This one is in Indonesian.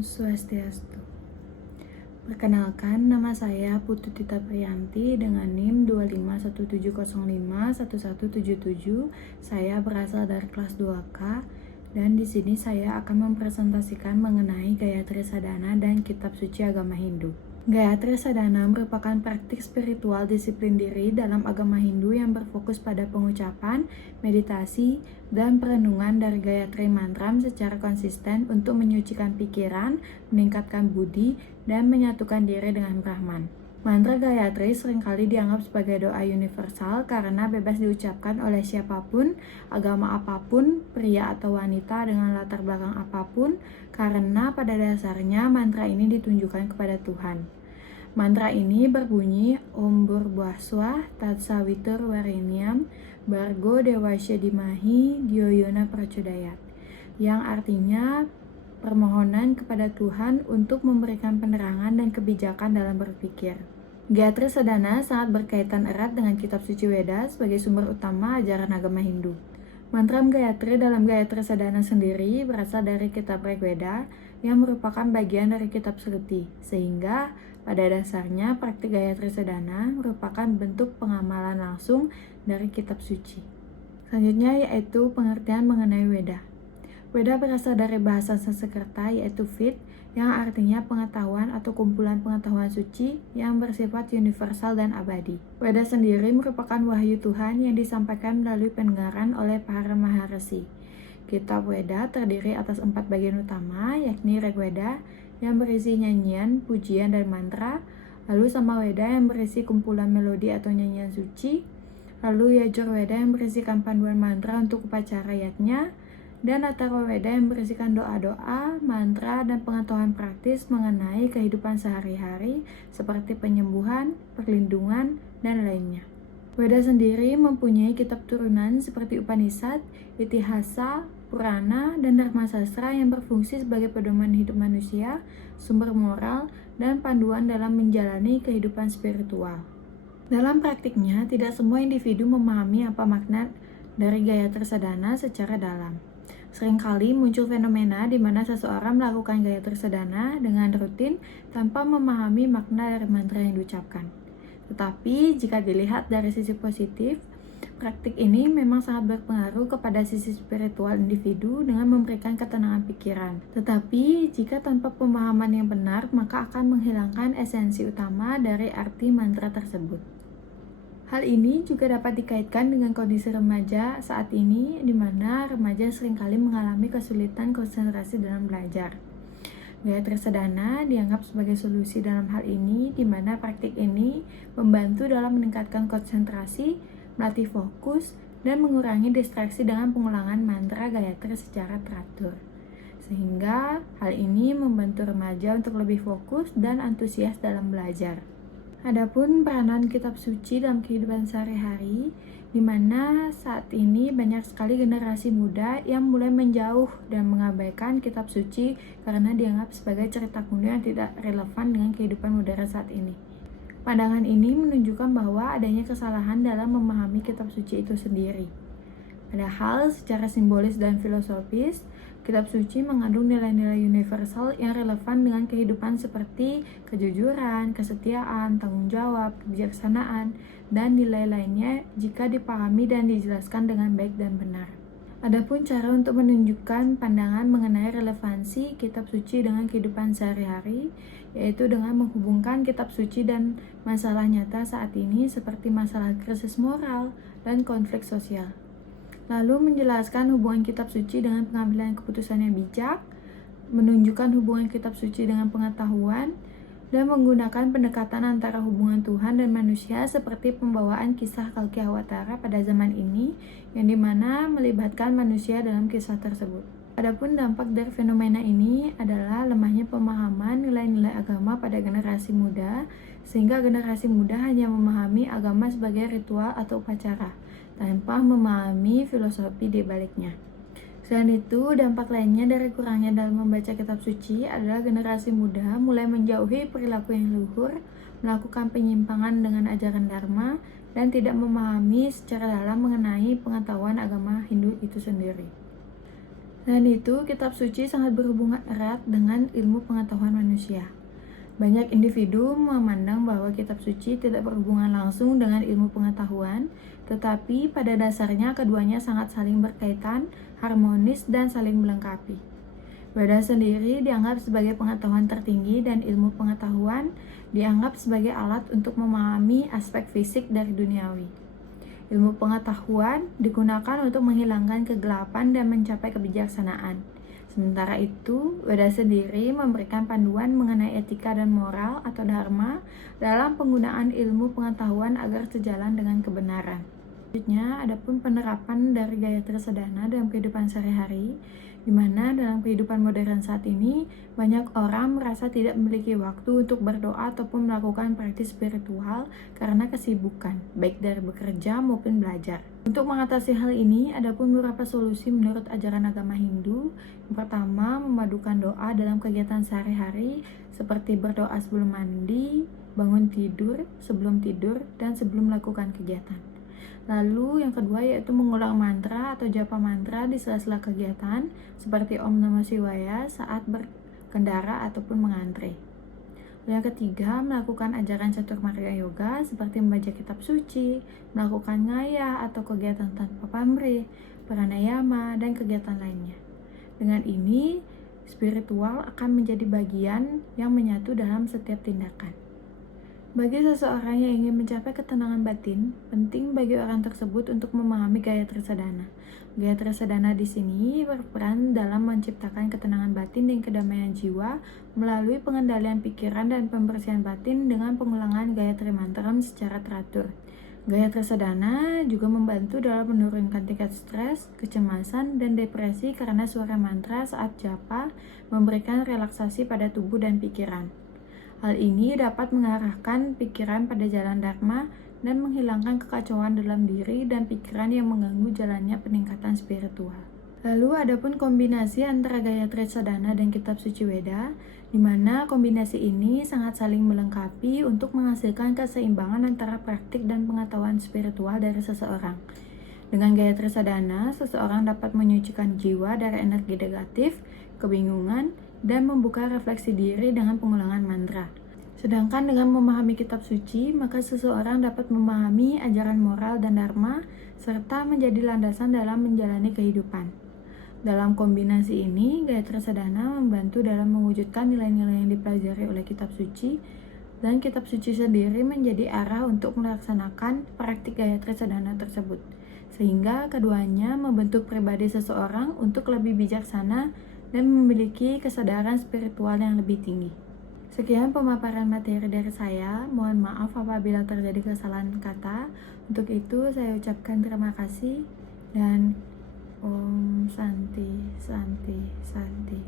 Om Swastiastu. Perkenalkan, nama saya Putu Tita Priyanti dengan NIM 25170511177. Saya berasal dari kelas 2K dan di sini saya akan mempresentasikan mengenai Gayatri Sadhana dan Kitab Suci Agama Hindu. Gayatri Sadhana merupakan praktik spiritual disiplin diri dalam agama Hindu yang berfokus pada pengucapan, meditasi, dan perenungan dari Gayatri Mantram secara konsisten untuk menyucikan pikiran, meningkatkan budi, dan menyatukan diri dengan Brahman. Mantra Gayatri seringkali dianggap sebagai doa universal karena bebas diucapkan oleh siapapun, agama apapun, pria atau wanita dengan latar belakang apapun, karena pada dasarnya mantra ini ditunjukkan kepada Tuhan. Mantra ini berbunyi Om Bhurbhuvaswah Tatsavitur Varenyam Bhargo Devasya Dhimahi Dhyo Yona Prachodayat, yang artinya permohonan kepada Tuhan untuk memberikan penerangan dan kebijakan dalam berpikir. Gayatri Sadhana sangat berkaitan erat dengan kitab suci Weda sebagai sumber utama ajaran agama Hindu. Mantra Gayatri dalam Gayatri Sadhana sendiri berasal dari kitab Rigveda yang merupakan bagian dari kitab Shruti, sehingga pada dasarnya praktik Gayatri Sadhana merupakan bentuk pengamalan langsung dari kitab suci. Selanjutnya yaitu pengertian mengenai Weda. Weda berasal dari bahasa Sanskerta yaitu Ved, yang artinya pengetahuan atau kumpulan pengetahuan suci yang bersifat universal dan abadi. Weda sendiri merupakan wahyu Tuhan yang disampaikan melalui pendengaran oleh para maharesi. Kitab Weda terdiri atas 4 bagian utama, yakni Rigveda yang berisi nyanyian, pujian, dan mantra, lalu Samaweda yang berisi kumpulan melodi atau nyanyian suci, lalu Yajurveda yang berisikan panduan mantra untuk upacara yatnya, dan Atharvaveda yang berisikan doa-doa, mantra, dan pengetahuan praktis mengenai kehidupan sehari-hari seperti penyembuhan, perlindungan, dan lainnya. Weda sendiri mempunyai kitab turunan seperti Upanishad, Itihasa, Purana, dan Dharma Sastra yang berfungsi sebagai pedoman hidup manusia, sumber moral, dan panduan dalam menjalani kehidupan spiritual. Dalam praktiknya, tidak semua individu memahami apa makna dari Gayatri Sadhana secara dalam. Seringkali muncul fenomena di mana seseorang melakukan Gayatri Sadhana dengan rutin tanpa memahami makna dari mantra yang diucapkan. Tetapi jika dilihat dari sisi positif, praktik ini memang sangat berpengaruh kepada sisi spiritual individu dengan memberikan ketenangan pikiran. Tetapi jika tanpa pemahaman yang benar, maka akan menghilangkan esensi utama dari arti mantra tersebut. Hal ini juga dapat dikaitkan dengan kondisi remaja saat ini, di mana remaja seringkali mengalami kesulitan konsentrasi dalam belajar. Gayatri Sadhana dianggap sebagai solusi dalam hal ini, di mana praktik ini membantu dalam meningkatkan konsentrasi, melatih fokus, dan mengurangi distraksi dengan pengulangan mantra Gayatri secara teratur. Sehingga hal ini membantu remaja untuk lebih fokus dan antusias dalam belajar. Adapun peranan kitab suci dalam kehidupan sehari-hari, di mana saat ini banyak sekali generasi muda yang mulai menjauh dan mengabaikan kitab suci karena dianggap sebagai cerita kuno yang tidak relevan dengan kehidupan modern saat ini. Pandangan ini menunjukkan bahwa adanya kesalahan dalam memahami kitab suci itu sendiri. Padahal secara simbolis dan filosofis, kitab suci mengandung nilai-nilai universal yang relevan dengan kehidupan seperti kejujuran, kesetiaan, tanggung jawab, kebijaksanaan, dan nilai lainnya jika dipahami dan dijelaskan dengan baik dan benar. Adapun cara untuk menunjukkan pandangan mengenai relevansi kitab suci dengan kehidupan sehari-hari, yaitu dengan menghubungkan kitab suci dan masalah nyata saat ini seperti masalah krisis moral dan konflik sosial. Lalu menjelaskan hubungan kitab suci dengan pengambilan keputusan yang bijak, menunjukkan hubungan kitab suci dengan pengetahuan, dan menggunakan pendekatan antara hubungan Tuhan dan manusia seperti pembawaan kisah Kalki Awatara pada zaman ini, yang dimana melibatkan manusia dalam kisah tersebut. Adapun dampak dari fenomena ini adalah lemahnya pemahaman nilai-nilai agama pada generasi muda, sehingga generasi muda hanya memahami agama sebagai ritual atau upacara, tanpa memahami filosofi di baliknya. Selain itu, dampak lainnya dari kurangnya dalam membaca kitab suci adalah generasi muda mulai menjauhi perilaku yang luhur, melakukan penyimpangan dengan ajaran Dharma, dan tidak memahami secara dalam mengenai pengetahuan agama Hindu itu sendiri. Dan itu, kitab suci sangat berhubungan erat dengan ilmu pengetahuan manusia. Banyak individu memandang bahwa kitab suci tidak berhubungan langsung dengan ilmu pengetahuan, tetapi pada dasarnya keduanya sangat saling berkaitan, harmonis, dan saling melengkapi. Weda sendiri dianggap sebagai pengetahuan tertinggi dan ilmu pengetahuan dianggap sebagai alat untuk memahami aspek fisik dari duniawi. Ilmu pengetahuan digunakan untuk menghilangkan kegelapan dan mencapai kebijaksanaan. Sementara itu, Weda sendiri memberikan panduan mengenai etika dan moral atau dharma dalam penggunaan ilmu pengetahuan agar sejalan dengan kebenaran. Selanjutnya, adapun penerapan dari Gayatri Sadhana dalam kehidupan sehari-hari, di mana dalam kehidupan modern saat ini, banyak orang merasa tidak memiliki waktu untuk berdoa ataupun melakukan praktis spiritual karena kesibukan, baik dari bekerja maupun belajar. Untuk mengatasi hal ini, ada pun beberapa solusi menurut ajaran agama Hindu. Yang pertama, memadukan doa dalam kegiatan sehari-hari, seperti berdoa sebelum mandi, bangun tidur, sebelum tidur, dan sebelum melakukan kegiatan. Lalu yang kedua yaitu mengulang mantra atau japa mantra di sela-sela kegiatan seperti Om Namah Shivaya saat berkendara ataupun mengantre. Yang ketiga, melakukan ajaran Caturmarga Yoga seperti membaca kitab suci, melakukan ngaya atau kegiatan tanpa pamrih, pranayama, dan kegiatan lainnya. Dengan ini, spiritual akan menjadi bagian yang menyatu dalam setiap tindakan. Bagi seseorang yang ingin mencapai ketenangan batin, penting bagi orang tersebut untuk memahami Gayatri Sadhana. Gayatri Sadhana di sini berperan dalam menciptakan ketenangan batin dan kedamaian jiwa melalui pengendalian pikiran dan pembersihan batin dengan pengulangan Gayatri Mantram secara teratur. Gayatri Sadhana juga membantu dalam menurunkan tingkat stres, kecemasan, dan depresi karena suara mantra saat japa memberikan relaksasi pada tubuh dan pikiran. Hal ini dapat mengarahkan pikiran pada jalan dharma dan menghilangkan kekacauan dalam diri dan pikiran yang mengganggu jalannya peningkatan spiritual. Lalu adapun kombinasi antara Gayatri Sadhana dan kitab suci Weda, di mana kombinasi ini sangat saling melengkapi untuk menghasilkan keseimbangan antara praktik dan pengetahuan spiritual dari seseorang. Dengan Gayatri Sadhana, seseorang dapat menyucikan jiwa dari energi negatif, kebingungan, dan membuka refleksi diri dengan pengulangan mantra. Sedangkan dengan memahami kitab suci, maka seseorang dapat memahami ajaran moral dan dharma, serta menjadi landasan dalam menjalani kehidupan. Dalam kombinasi ini, Gayatri Sadhana membantu dalam mewujudkan nilai-nilai yang dipelajari oleh kitab suci, dan kitab suci sendiri menjadi arah untuk melaksanakan praktik Gayatri Sadhana tersebut, sehingga keduanya membentuk pribadi seseorang untuk lebih bijaksana dan memiliki kesadaran spiritual yang lebih tinggi. Sekian pemaparan materi dari saya. Mohon maaf apabila terjadi kesalahan kata. Untuk itu saya ucapkan terima kasih dan Om Santi Santi Santi.